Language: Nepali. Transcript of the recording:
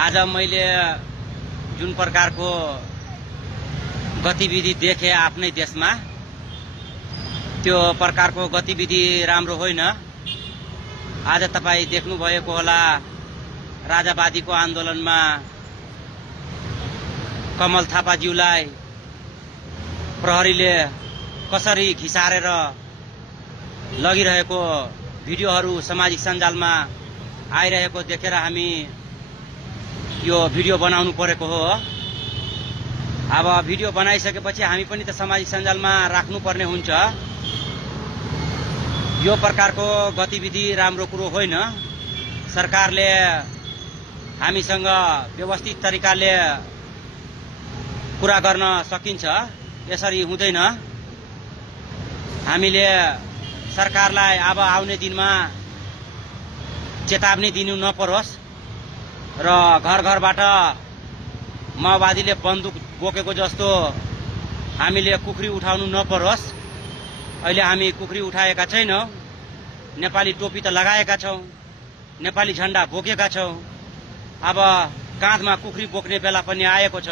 आज मैले जुन प्रकारको गतिविधि देखे आफ्नै देशमा त्यो प्रकारको गतिविधि राम्रो होइन। आज तपाईं देख्नु भएको होला राजावादीको आन्दोलनमा कमल थापाज्यूलाई प्रहरीले कसरी घिसारेर लगिरहेको भिडियोहरू सामाजिक सञ्जालमा आइरहेको देखेर हामी यो भिडियो बनाउनु परेको हो। अब भिडियो बनाइसकेपछि हामी पनि त सामाजिक सञ्जालमा राख्नुपर्ने हुन्छ। यो प्रकारको गतिविधि राम्रो कुरो होइन। सरकारले हामीसँग व्यवस्थित तरिकाले कुरा गर्न सकिन्छ, यसरी हुँदैन। हामीले सरकारलाई अब आउने दिनमा चेतावनी दिनु नपरोस् र घर घरबाट माओवादीले बन्दुक बोकेको जस्तो हामीले कुखुरी उठाउनु नपरोस्। अहिले हामी कुखुरी उठाएका छैनौं, नेपाली टोपी त लगाएका छौं, नेपाली झण्डा बोकेका छौं। अब काँधमा कुखुरी बोक्ने बेला पनि आएको छ।